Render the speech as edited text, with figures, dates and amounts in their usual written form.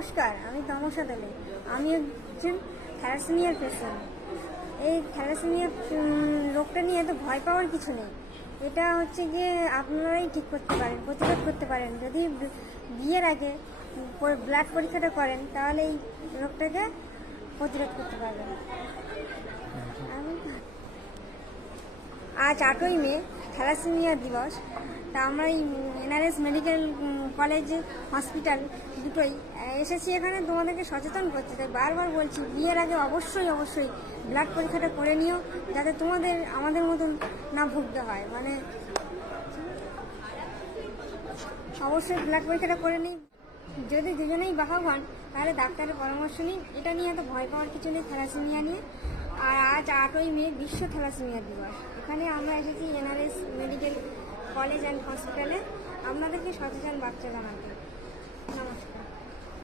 নমস্কার, আমি তমসা দলে। আমি একজন থ্যালাসেমিয়ার পেশেন্ট। এই থ্যালাসেমিয়া রোগটা নিয়ে তো ভয় পাওয়ার কিছু নেই। এটা হচ্ছে গিয়ে আপনারাই ঠিক করতে পারেন, প্রতিরোধ করতে পারেন। যদি বিয়ের আগে ব্লাড পরীক্ষাটা করেন তাহলে এই রোগটাকে প্রতিরোধ করতে পারবেন। আজ 8ই মে থ্যালাসেমিয়া দিবস। তা আমরা এই NRS মেডিকেল কলেজ হসপিটাল দুটোই এসেছি এখানে তোমাদেরকে সচেতন করতে। তাই বারবার বলছি, বিয়ের আগে অবশ্যই ব্লাড পরীক্ষাটা করে নিও, যাতে তোমাদের আমাদের মতন না ভুগতে হয়। মানে অবশ্যই ব্লাড পরীক্ষাটা করে নিই। যদি দুজনেই বাহক হন তাহলে ডাক্তারের পরামর্শ নিন। এটা নিয়ে এত ভয় পাওয়ার কিছু নেই থ্যালাসেমিয়া নিয়ে। আর আজ 8ই মে বিশ্ব থ্যালাসেমিয়া দিবস। এখানে আমরা এসেছি NRS মেডিকেল কলেজ অ্যান্ড হসপিটালে আপনাদেরকে সচেতন বার্তা জানাতে। নমস্কার।